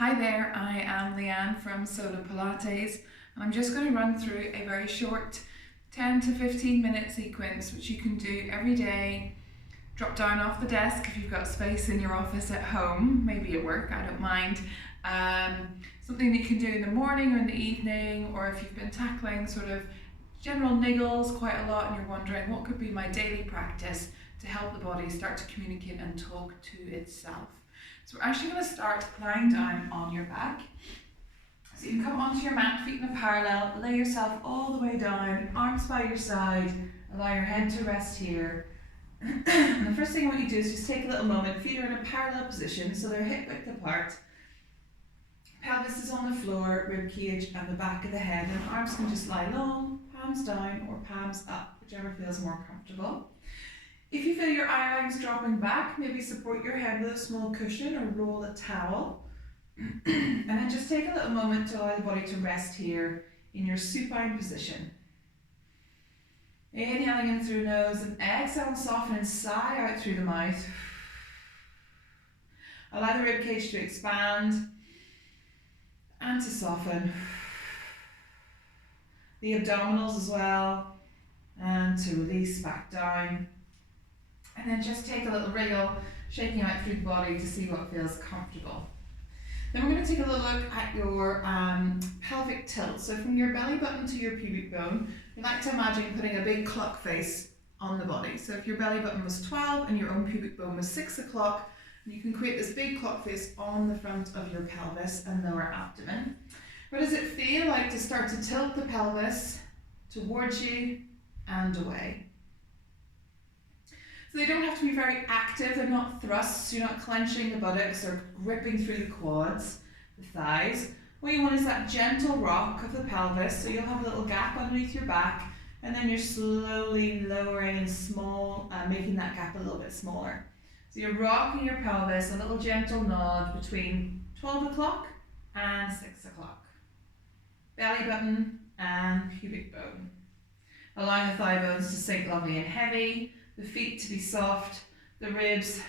Hi there, I am Leanne from Soda Pilates, and I'm just going to run through a very short 10 to 15 minute sequence which you can do every day. Drop down off the desk if you've got space in your office at home, maybe at work, I don't mind. Something that you can do in the morning or in the evening, or if you've been tackling sort of general niggles quite a lot and you're wondering what could be my daily practice to help the body start to communicate and talk to itself. So we're actually going to start lying down on your back. So you can come onto your mat, feet in a parallel, lay yourself all the way down, arms by your side, allow your head to rest here. And the first thing I want you to do is just take a little moment. Feet are in a parallel position, so they're hip width apart. Pelvis is on the floor, rib cage and the back of the head, and arms can just lie long, palms down or palms up, whichever feels more comfortable. If you feel your eye lines dropping back, maybe support your head with a small cushion or roll a towel. And then just take a little moment to allow the body to rest here in your supine position. Inhaling in through the nose and exhale and soften and sigh out through the mouth. Allow the rib cage to expand and to soften. The abdominals as well, and to release back down. And then just take a little wriggle, shaking out through the body to see what feels comfortable. Then we're going to take a little look at your pelvic tilt. So from your belly button to your pubic bone, you like to imagine putting a big clock face on the body. So if your belly button was 12 and your own pubic bone was 6 o'clock, you can create this big clock face on the front of your pelvis and lower abdomen. What does it feel like to start to tilt the pelvis towards you and away? So they don't have to be very active, they're not thrusts, you're not clenching the buttocks or gripping through the quads, the thighs. What you want is that gentle rock of the pelvis, so you'll have a little gap underneath your back, and then you're slowly lowering and making that gap a little bit smaller. So you're rocking your pelvis, a little gentle nod between 12 o'clock and 6 o'clock. Belly button and pubic bone. Allowing the thigh bones to sink lovely and heavy, the feet to be soft, the ribs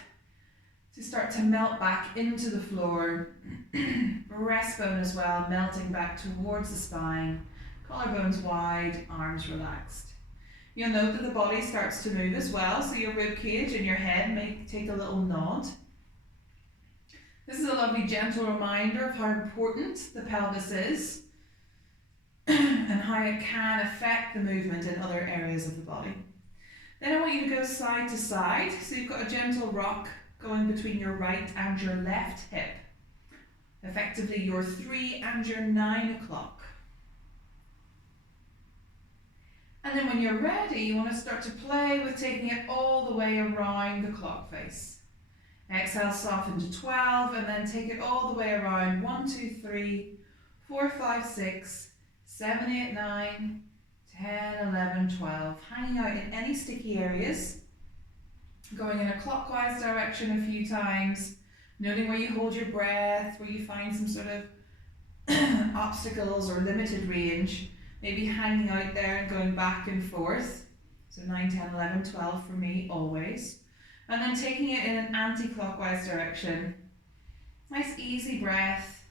to start to melt back into the floor, breastbone as well, melting back towards the spine, collarbones wide, arms relaxed. You'll note that the body starts to move as well, so your rib cage and your head may take a little nod. This is a lovely gentle reminder of how important the pelvis is and how it can affect the movement in other areas of the body. Then I want you to go side to side, so you've got a gentle rock going between your right and your left hip. Effectively your 3 and your 9 o'clock. And then when you're ready, you want to start to play with taking it all the way around the clock face. Exhale, soften to 12, and then take it all the way around 1, 2, 3, 4, 5, 6, 7, 8, 9, 10, 11, 12, hanging out in any sticky areas, going in a clockwise direction a few times, noting where you hold your breath, where you find some sort of obstacles or limited range, maybe hanging out there and going back and forth, so 9, 10, 11, 12 for me always, and then taking it in an anti-clockwise direction. Nice easy breath,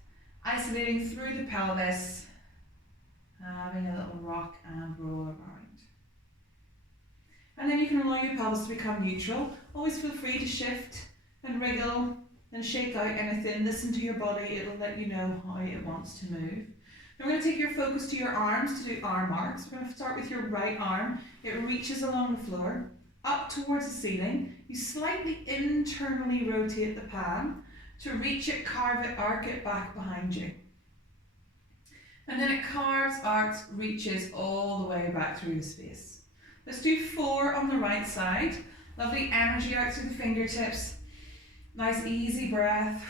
isolating through the pelvis, having a little rock and roll around. And then you can allow your pelvis to become neutral. Always feel free to shift and wriggle and shake out anything. Listen to your body, it'll let you know how it wants to move. Now we're going to take your focus to your arms to do arm arcs. We're going to start with your right arm. It reaches along the floor, up towards the ceiling. You slightly internally rotate the palm to reach it, carve it, arc it back behind you. And then it carves, arcs, reaches all the way back through the space. Let's do 4 on the right side. Lovely energy out through the fingertips. Nice easy breath.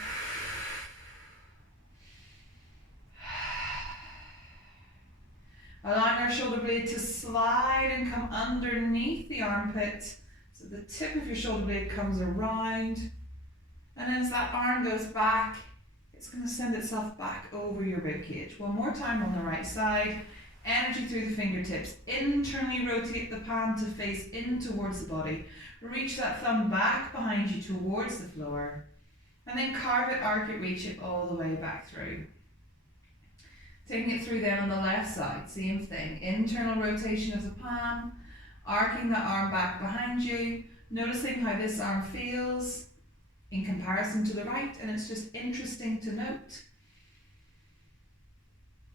Allowing our shoulder blade to slide and come underneath the armpit. So the tip of your shoulder blade comes around. And as that arm goes back, it's going to send itself back over your rib cage. One more time on the right side. Energy through the fingertips. Internally rotate the palm to face in towards the body. Reach that thumb back behind you towards the floor. And then carve it, arc it, reach it all the way back through. Taking it through then on the left side, same thing. Internal rotation of the palm, arcing the arm back behind you, noticing how this arm feels in comparison to the right, and it's just interesting to note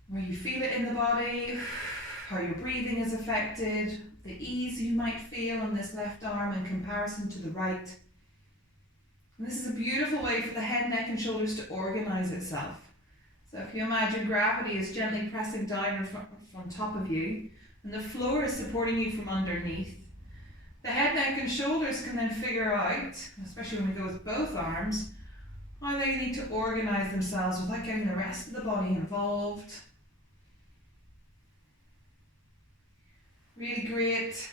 where you feel it in the body, how your breathing is affected, the ease you might feel on this left arm in comparison to the right. And this is a beautiful way for the head, neck and shoulders to organise itself. So if you imagine gravity is gently pressing down from top of you and the floor is supporting you from underneath, the head, neck and shoulders can then figure out, especially when we go with both arms, how they need to organise themselves without getting the rest of the body involved. Really great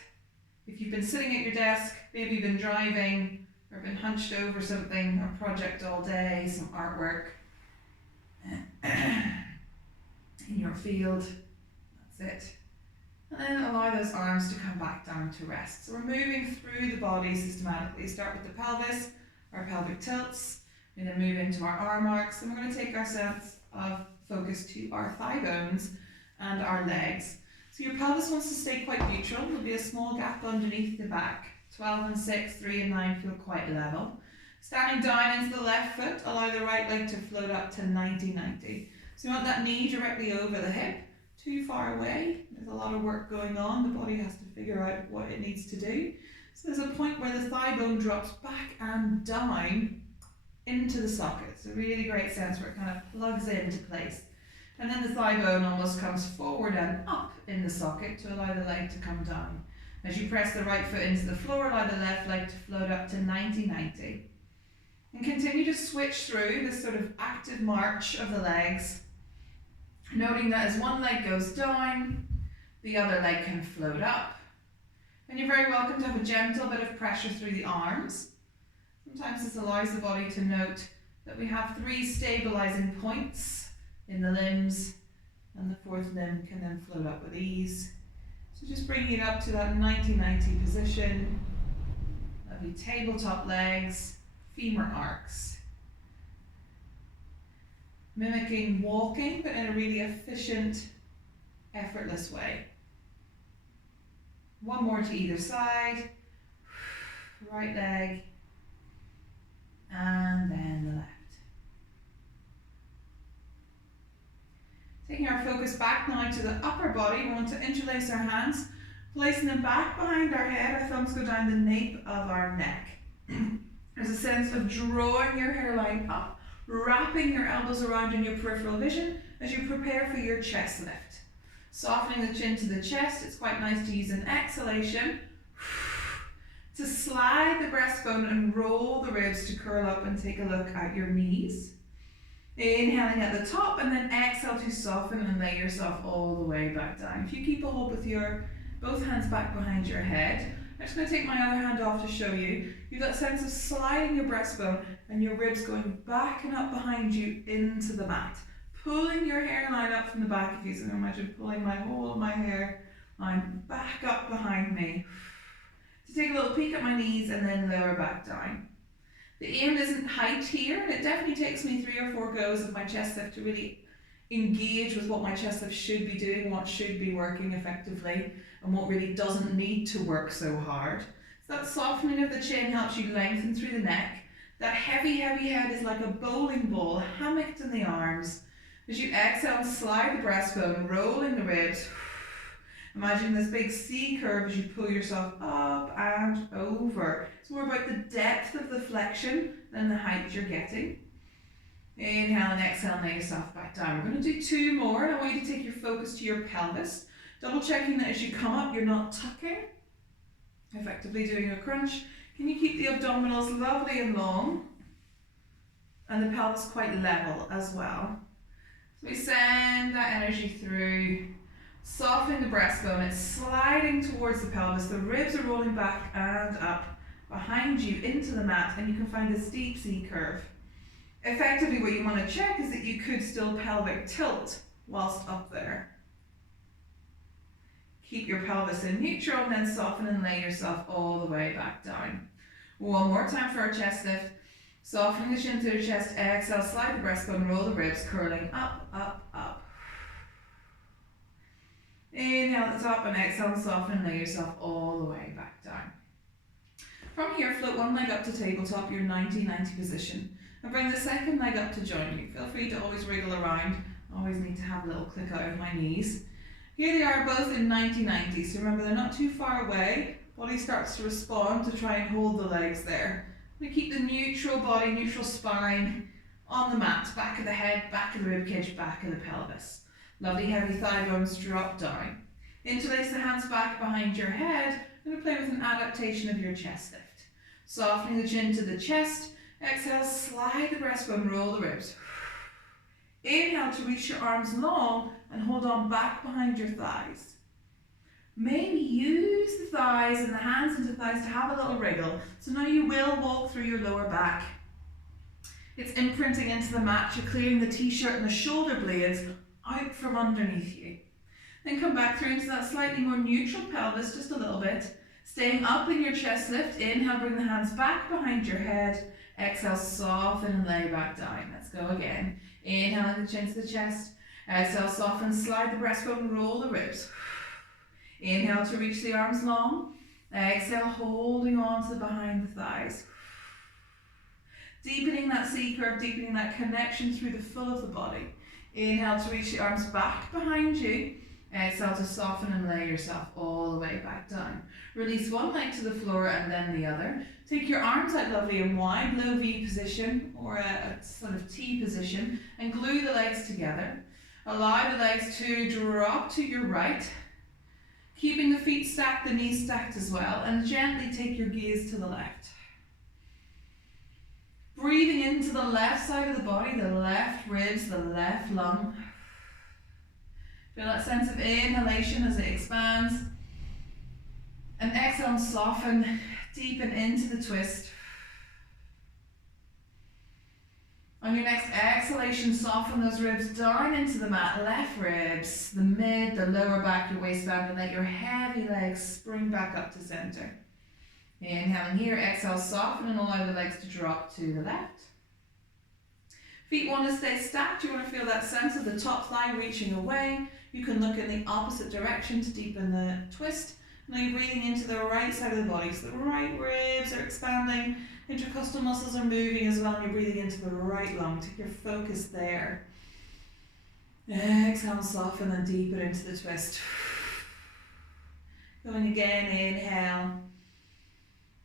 if you've been sitting at your desk, maybe you've been driving or been hunched over something, a project all day, some artwork in your field. That's it. And then allow those arms to come back down to rest. So we're moving through the body systematically. Start with the pelvis, our pelvic tilts, and then move into our arm arcs. And we're going to take our sense of focus to our thigh bones and our legs. So your pelvis wants to stay quite neutral. There'll be a small gap underneath the back. 12 and 6, 3 and 9 feel quite level. Standing down into the left foot, allow the right leg to float up to 90-90. So you want that knee directly over the hip, too far away. There's a lot of work going on. The body has to figure out what it needs to do. So there's a point where the thigh bone drops back and down into the socket. It's a really great sense where it kind of plugs into place. And then the thigh bone almost comes forward and up in the socket to allow the leg to come down. As you press the right foot into the floor, allow the left leg to float up to 90-90. And continue to switch through this sort of active march of the legs, noting that as one leg goes down, the other leg can float up. And you're very welcome to have a gentle bit of pressure through the arms. Sometimes this allows the body to note that we have 3 stabilizing points in the limbs, and the 4th limb can then float up with ease. So just bringing it up to that 90-90 position. Lovely tabletop legs, femur arcs. Mimicking walking, but in a really efficient, effortless way. One more to either side. Right leg, and then the left. Taking our focus back now to the upper body, we want to interlace our hands, placing them back behind our head. Our thumbs go down the nape of our neck. There's a sense of drawing your hairline up, wrapping your elbows around in your peripheral vision as you prepare for your chest lift. Softening the chin to the chest. It's quite nice to use an exhalation to slide the breastbone and roll the ribs to curl up and take a look at your knees. Inhaling at the top and then exhale to soften and lay yourself all the way back down. If you keep a hold with your both hands back behind your head, I'm just going to take my other hand off to show you. You've got a sense of sliding your breastbone and your ribs going back and up behind you into the mat. Pulling your hairline up from the back of you. So imagine pulling my whole of my hairline back up behind me. To take a little peek at my knees and then lower back down. The aim isn't height here, and it definitely takes me 3 or 4 goes of my chest lift to really engage with what my chest lift should be doing, what should be working effectively, and what really doesn't need to work so hard. So that softening of the chin helps you lengthen through the neck. That heavy head is like a bowling ball hammocked in the arms. As you exhale, slide the breastbone, rolling the ribs. Imagine this big C curve as you pull yourself up and over. It's more about the depth of the flexion than the height you're getting. Inhale and exhale, lay yourself back down. We're going to do 2 more. I want you to take your focus to your pelvis. Double checking that as you come up, you're not tucking. Effectively doing a crunch. Can you keep the abdominals lovely and long? And the pelvis quite level as well. So we send that energy through. Softening the breastbone, it's sliding towards the pelvis, the ribs are rolling back and up behind you into the mat, and you can find this deep C curve. Effectively what you want to check is that you could still pelvic tilt whilst up there. Keep your pelvis in neutral and then soften and lay yourself all the way back down. One more time for our chest lift. Softening the chin to the chest, exhale, slide the breastbone, roll the ribs, curling up, up, up. Inhale at the top and exhale, soften and lay yourself all the way back down. From here, float one leg up to tabletop, your 90-90 position. And bring the second leg up to join you. Feel free to always wriggle around. Always need to have a little click out of my knees. Here they are both in 90-90, so remember they're not too far away. Body starts to respond to try and hold the legs there. We keep the neutral body, neutral spine on the mat, back of the head, back of the ribcage, back of the pelvis. Lovely heavy thigh bones drop down. Interlace the hands back behind your head. I'm going to play with an adaptation of your chest lift. Softening the chin to the chest. Exhale, slide the breastbone, roll the ribs. Inhale to reach your arms long and hold on back behind your thighs. Maybe use the thighs and the hands into thighs to have a little wriggle. So now you will walk through your lower back. It's imprinting into the mat. You're clearing the t-shirt and the shoulder blades out from underneath you. Then come back through into that slightly more neutral pelvis, just a little bit. Staying up in your chest lift. Inhale, bring the hands back behind your head. Exhale, soften and lay back down. Let's go again. Inhaling the chin to the chest. Exhale, soften, slide the breastbone, roll the ribs. Inhale to reach the arms long. Exhale, holding on to the behind the thighs. Deepening that C curve, deepening that connection through the full of the body. Inhale to reach the arms back behind you. Exhale to soften and lay yourself all the way back down. Release one leg to the floor and then the other. Take your arms out lovely and wide, low V position or a sort of T position, and glue the legs together. Allow the legs to drop to your right, keeping the feet stacked, the knees stacked as well, and gently take your gaze to the left. Breathing into the left side of the body, the left ribs, the left lung. Feel that sense of inhalation as it expands. And exhale and soften, deepen into the twist. On your next exhalation, soften those ribs down into the mat. Left ribs, the mid, the lower back, your waistband, and let your heavy legs spring back up to center. Inhaling here, exhale, soften and allow the legs to drop to the left. Feet want to stay stacked. You want to feel that sense of the top thigh reaching away. You can look in the opposite direction to deepen the twist. Now you're breathing into the right side of the body. So the right ribs are expanding. Intercostal muscles are moving as well. And you're breathing into the right lung. Take your focus there. Exhale, soften and deepen into the twist. Going again, inhale.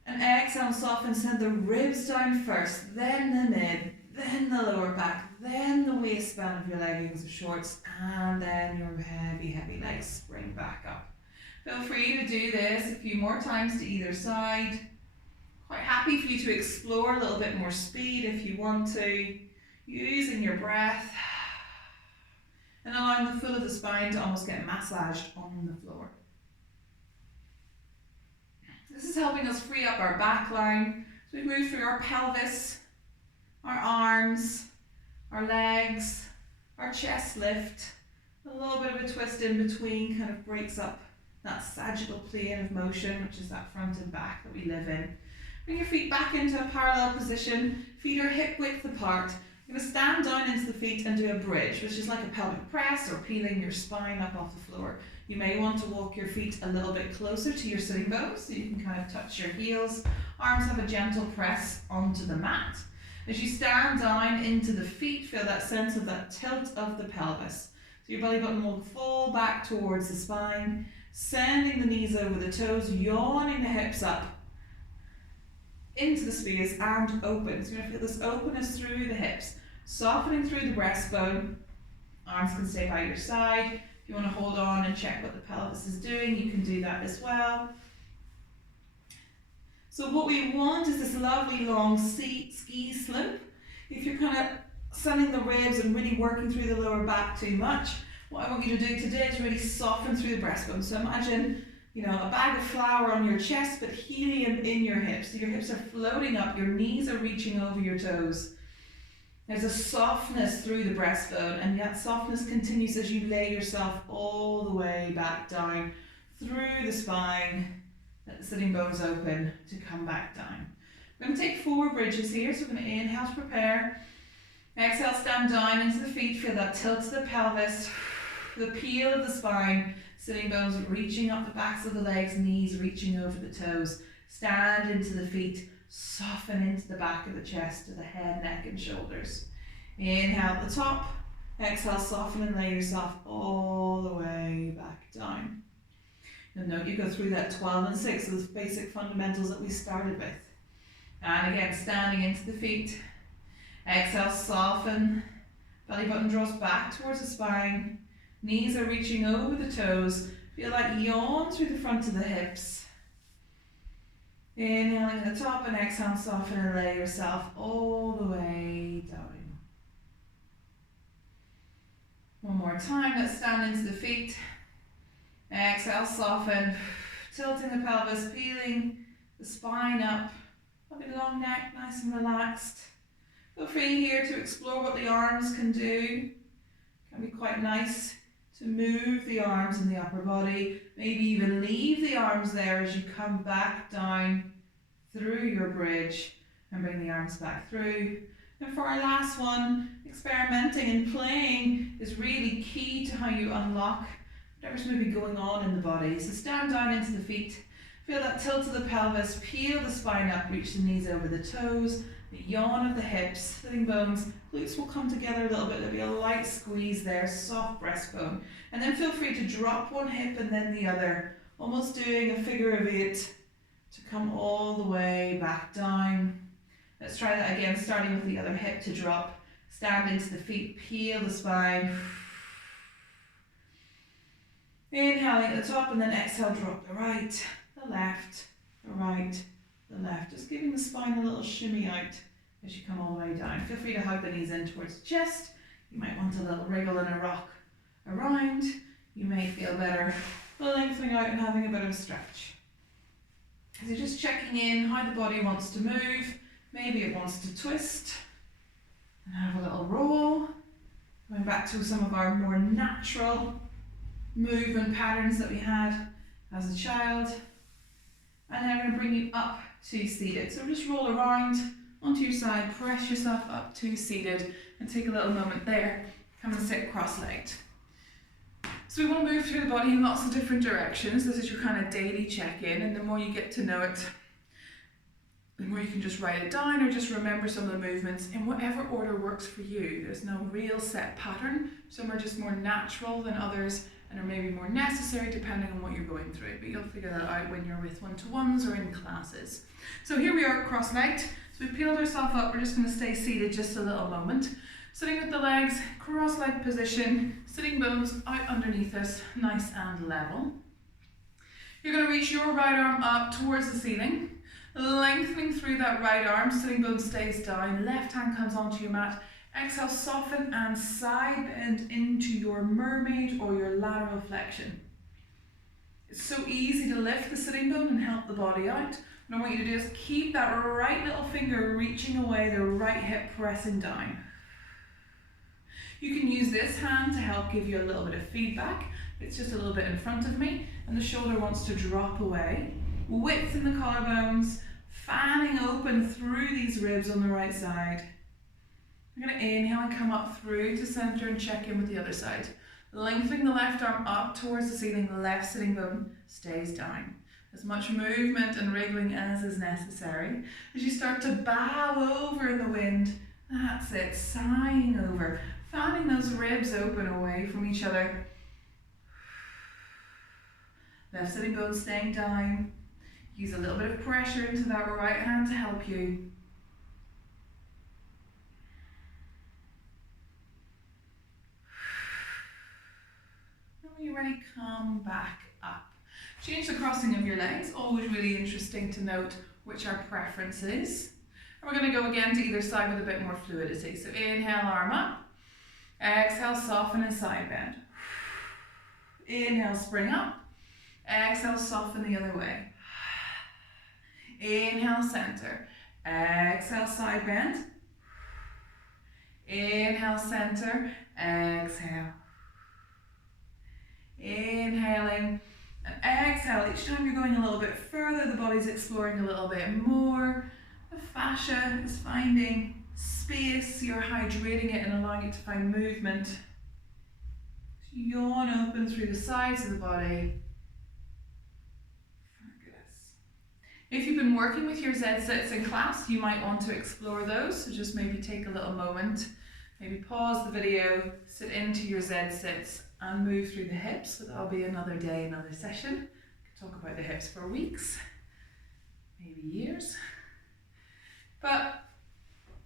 And exhale, soften, send the ribs down first, then the mid, then the lower back, then the waistband of your leggings or shorts, and then your heavy, heavy legs spring back up. Feel free to do this a few more times to either side. Quite happy for you to explore a little bit more speed if you want to, using your breath, and allowing the full of the spine to almost get massaged on the floor. This is helping us free up our back line. So we've moved through our pelvis, our arms, our legs, our chest lift. A little bit of a twist in between kind of breaks up that sagittal plane of motion, which is that front and back that we live in. Bring your feet back into a parallel position. Feet are hip width apart. You're going to stand down into the feet and do a bridge, which is like a pelvic press or peeling your spine up off the floor. You may want to walk your feet a little bit closer to your sitting bones so you can kind of touch your heels. Arms have a gentle press onto the mat. As you stand down into the feet, feel that sense of that tilt of the pelvis. So your belly button will fall back towards the spine, sending the knees over the toes, yawning the hips up into the space and open. So you're going to feel this openness through the hips, softening through the breastbone. Arms can stay by your side. If you want to hold on and check what the pelvis is doing, you can do that as well. So what we want is this lovely long ski slope. If you're kind of sending the ribs and really working through the lower back too much, what I want you to do today is really soften through the breastbone. So imagine, a bag of flour on your chest, but helium in your hips. So your hips are floating up, your knees are reaching over your toes. There's a softness through the breastbone, and that softness continues as you lay yourself all the way back down through the spine. Let the sitting bones open to come back down. We're going to take 4 bridges here, so we're going to inhale to prepare. Exhale, stand down into the feet, feel that tilt to the pelvis, the peel of the spine, sitting bones reaching up the backs of the legs, knees reaching over the toes. Stand into the feet, soften into the back of the chest to the head, neck and shoulders. Inhale at the top, exhale, soften and lay yourself all the way back down. And note you go through that 12 and 6, those basic fundamentals that we started with. And again, standing into the feet. Exhale, soften. Belly button draws back towards the spine. Knees are reaching over the toes. Feel like yawn through the front of the hips. Inhaling at the top and exhale, soften and lay yourself all the way down. One more time, let's stand into the feet. Exhale, soften, tilting the pelvis, peeling the spine up. Lovely long neck, nice and relaxed. Feel free here to explore what the arms can do. It can be quite nice to move the arms in the upper body. Maybe even leave the arms there as you come back down through your bridge and bring the arms back through. And for our last one, experimenting and playing is really key to how you unlock whatever's maybe going on in the body. So stand down into the feet, feel that tilt of the pelvis, peel the spine up, reach the knees over the toes, the yawn of the hips, sitting bones, glutes will come together a little bit, there'll be a light squeeze there, soft breastbone. And then feel free to drop one hip and then the other, almost doing a figure of 8 to come all the way back down. Let's try that again, starting with the other hip to drop. Stand into the feet, peel the spine. Inhaling at the top and then exhale, drop the right, the left, the right, the left. Just giving the spine a little shimmy out as you come all the way down. Feel free to hug the knees in towards the chest. You might want a little wriggle and a rock around. You may feel better lengthening out and having a bit of a stretch. So just checking in how the body wants to move. Maybe it wants to twist and have a little roll. Going back to some of our more natural movement patterns that we had as a child. And then I'm going to bring you up to seated. So just roll around onto your side, press yourself up to seated and take a little moment there. Come and sit cross-legged. So we want to move through the body in lots of different directions. This is your kind of daily check-in, and the more you get to know it, the more you can just write it down or just remember some of the movements in whatever order works for you. There's no real set pattern. Some are just more natural than others and are maybe more necessary depending on what you're going through. But you'll figure that out when you're with one-to-ones or in classes. So here we are cross-legged. So we've peeled ourselves up. We're just going to stay seated just a little moment. Sitting with the legs, cross-legged position, sitting bones out underneath us, nice and level. You're going to reach your right arm up towards the ceiling. Lengthening through that right arm, sitting bone stays down, left hand comes onto your mat. Exhale, soften and side bend into your mermaid or your lateral flexion. It's so easy to lift the sitting bone and help the body out. What I want you to do is keep that right little finger reaching away, the right hip pressing down. You can use this hand to help give you a little bit of feedback. It's just a little bit in front of me and the shoulder wants to drop away. Width in the collarbones, fanning open through these ribs on the right side. We're going to inhale and come up through to center and check in with the other side. Lengthening the left arm up towards the ceiling, the left sitting bone stays down. As much movement and wriggling as is necessary. As you start to bow over in the wind, that's it, sighing over, fanning those ribs open away from each other. Left sitting bone staying down. Use a little bit of pressure into that right hand to help you. And when you're ready, come back up. Change the crossing of your legs, always really interesting to note which our preference is. And we're going to go again to either side with a bit more fluidity. So inhale, arm up. Exhale, soften and side bend. Inhale, spring up. Exhale, soften the other way. Inhale, center. Exhale, side bend. Inhale, center. Exhale. Inhaling and exhale. Each time you're going a little bit further, the body's exploring a little bit more. The fascia is finding space, you're hydrating it and allowing it to find movement. Yawn open through the sides of the body. Fabulous. If you've been working with your Z-sits in class, you might want to explore those, so just maybe take a little moment, maybe pause the video, sit into your Z-sits and move through the hips. So that'll be another day, another session. We could talk about the hips for weeks, maybe years. But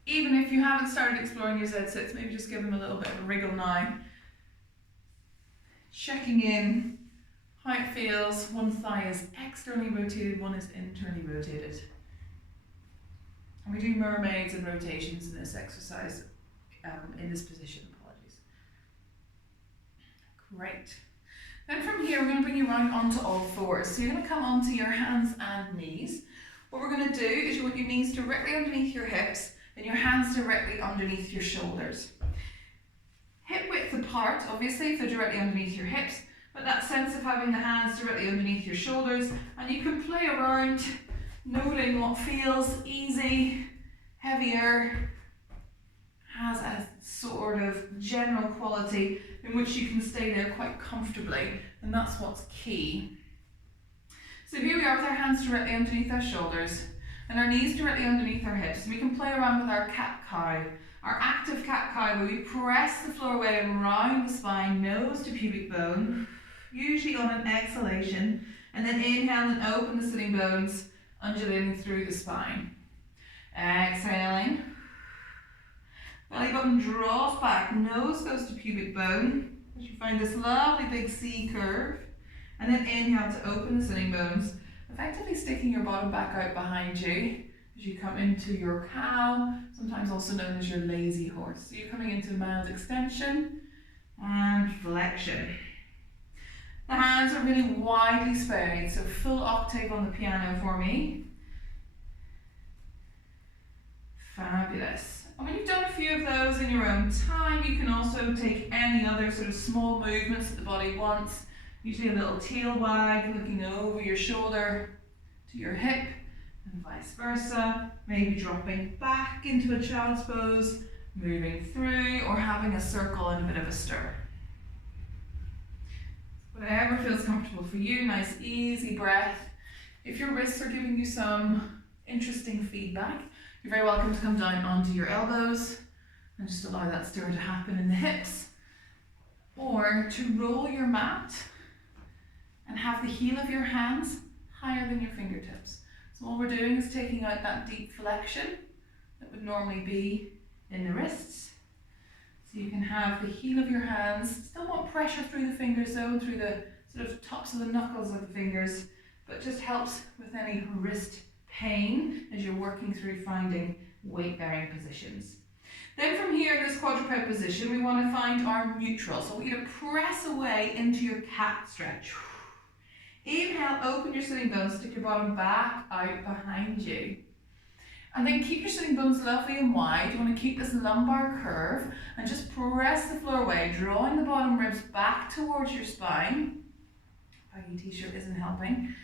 even if you haven't started exploring your Z-sits, maybe just give them a little bit of a wriggle now. Checking in how it feels. One thigh is externally rotated, one is internally rotated. And we do mermaids and rotations in this exercise, in this position. Apologies. Great. Then from here, we're going to bring you round onto all fours. So you're going to come onto your hands and knees. What we're going to do is you want your knees directly underneath your hips and your hands directly underneath your shoulders. Hip width apart, obviously, if they're directly underneath your hips, but that sense of having the hands directly underneath your shoulders, and you can play around, noting what feels easy, heavier, has a sort of general quality in which you can stay there quite comfortably, and that's what's key. So here we are with our hands directly underneath our shoulders and our knees directly underneath our hips. We can play around with our cat-cow, our active cat-cow, where we press the floor away and round the spine, nose to pubic bone, usually on an exhalation, and then inhale and open the sitting bones, undulating through the spine. Exhaling. Belly button draws back, nose goes to pubic bone, as you find this lovely big C curve. And then inhale to open the sitting bones, effectively sticking your bottom back out behind you as you come into your cow, sometimes also known as your lazy horse. So you're coming into mild extension and flexion. The hands are really widely spread, so full octave on the piano for me. Fabulous. And when you've done a few of those in your own time, you can also take any other sort of small movements that the body wants. Usually a little tail wag, looking over your shoulder to your hip, and vice versa. Maybe dropping back into a child's pose, moving through, or having a circle and a bit of a stir. Whatever feels comfortable for you, nice easy breath. If your wrists are giving you some interesting feedback, you're very welcome to come down onto your elbows and just allow that stir to happen in the hips. Or to roll your mat and have the heel of your hands higher than your fingertips. So all we're doing is taking out that deep flexion that would normally be in the wrists. So you can have the heel of your hands, still want pressure through the fingers though, through the sort of tops of the knuckles of the fingers, but just helps with any wrist pain as you're working through finding weight-bearing positions. Then from here, in this quadruped position, we want to find our neutral. So I want you to press away into your cat stretch. Inhale, open your sitting bones, stick your bottom back out behind you. And then keep your sitting bones lovely and wide. You want to keep this lumbar curve and just press the floor away, drawing the bottom ribs back towards your spine. Baggy t-shirt isn't helping.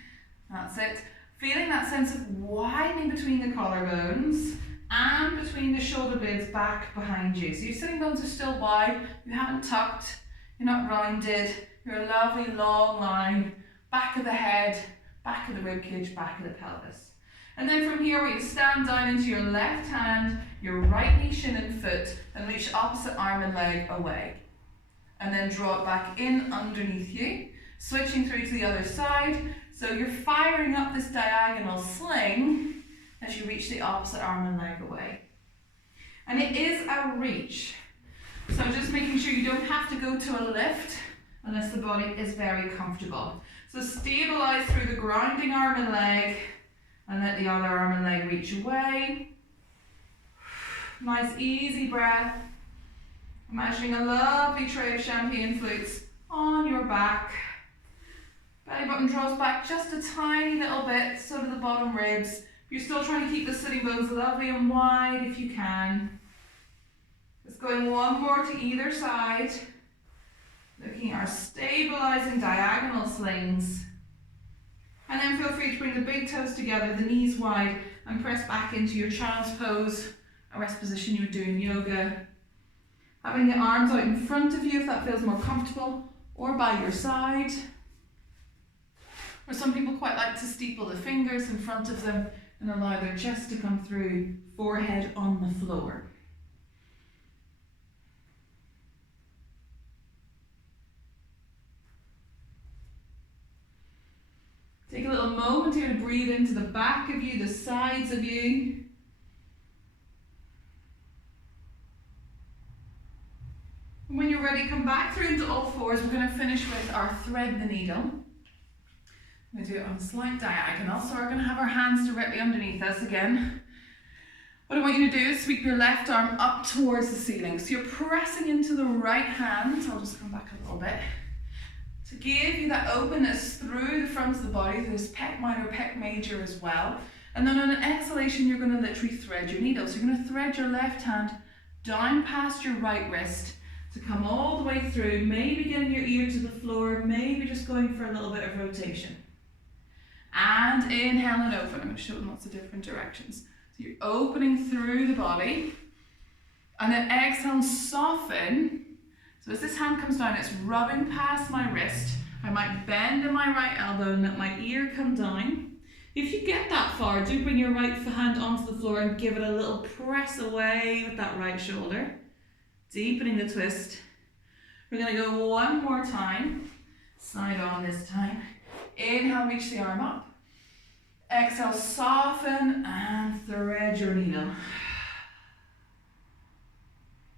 That's it. Feeling that sense of widening between the collarbones and between the shoulder blades back behind you. So your sitting bones are still wide, you haven't tucked, you're not rounded, you're a lovely long line, back of the head, back of the ribcage, back of the pelvis. And then from here, we stand down into your left hand, your right knee, shin and foot, and reach opposite arm and leg away. And then draw it back in underneath you, switching through to the other side. So you're firing up this diagonal sling as you reach the opposite arm and leg away. And it is a reach. So just making sure you don't have to go to a lift unless the body is very comfortable. So stabilize through the grounding arm and leg and let the other arm and leg reach away. Nice easy breath. Imagining a lovely tray of champagne flutes on your back. Belly button draws back just a tiny little bit, so do the bottom ribs. You're still trying to keep the sitting bones lovely and wide if you can. Just going one more to either side. Looking at our stabilizing diagonal slings. And then feel free to bring the big toes together, the knees wide, and press back into your child's pose, a rest position you would do in yoga. Having the arms out in front of you if that feels more comfortable, or by your side. Or some people quite like to steeple the fingers in front of them and allow their chest to come through, forehead on the floor. Take a little moment here to breathe into the back of you, the sides of you. And when you're ready, come back through into all fours. We're going to finish with our thread the needle. We're going to do it on a slight diagonal, so we're going to have our hands directly underneath us again. What I want you to do is sweep your left arm up towards the ceiling. So you're pressing into the right hand. I'll just come back a little bit. To give you that openness through the front of the body, through this pec minor, pec major as well. And then on an exhalation, you're going to literally thread your needle. So you're going to thread your left hand down past your right wrist to come all the way through, maybe getting your ear to the floor, maybe just going for a little bit of rotation. And inhale and open. I'm going to show in lots of different directions. So you're opening through the body. And then exhale and soften. So as this hand comes down, it's rubbing past my wrist. I might bend in my right elbow and let my ear come down. If you get that far, do bring your right hand onto the floor and give it a little press away with that right shoulder. Deepening the twist. We're going to go one more time. Side on this time. Inhale, reach the arm up. Exhale, soften and thread your needle.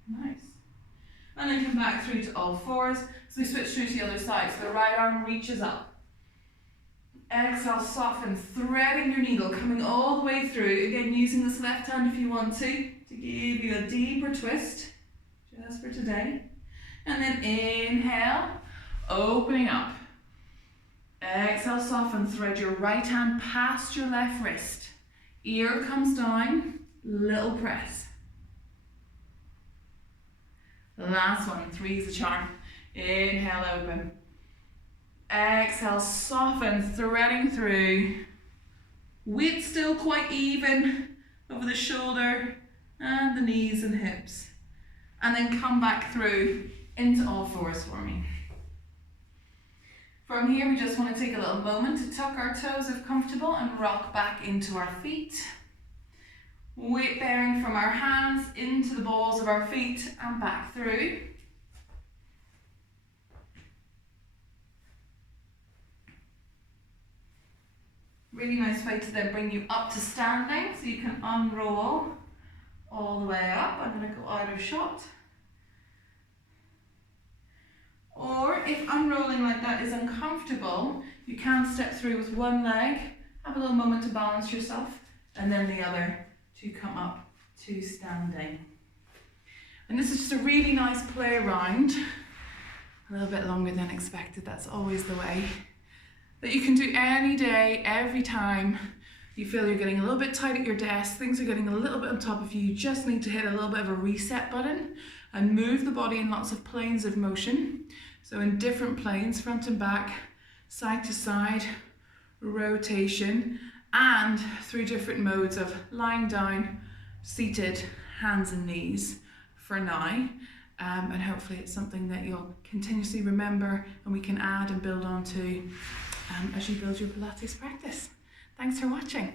Nice. And then come back through to all fours. So we switch through to the other side. So the right arm reaches up. Exhale, soften, threading your needle, coming all the way through. Again, using this left hand if you want to give you a deeper twist, just for today. And then inhale, opening up. Exhale, soften, thread your right hand past your left wrist. Ear comes down, little press. Last one, 3 is the charm. Inhale, open. Exhale, soften, threading through. Weight still quite even over the shoulder and the knees and hips. And then come back through into all fours for me. From here, we just want to take a little moment to tuck our toes if comfortable and rock back into our feet. Weight bearing from our hands into the balls of our feet and back through. Really nice way to then bring you up to standing, so you can unroll all the way up. I'm going to go out of shot. Or if unrolling like that is uncomfortable, you can step through with one leg, have a little moment to balance yourself, and then the other to come up to standing. And this is just a really nice play around, a little bit longer than expected, that's always the way, that you can do any day, every time you feel you're getting a little bit tight at your desk, things are getting a little bit on top of you, you just need to hit a little bit of a reset button and move the body in lots of planes of motion. So in different planes, front and back, side to side, rotation, and through different modes of lying down, seated, hands and knees for now. And hopefully it's something that you'll continuously remember and we can add and build on to as you build your Pilates practice. Thanks for watching.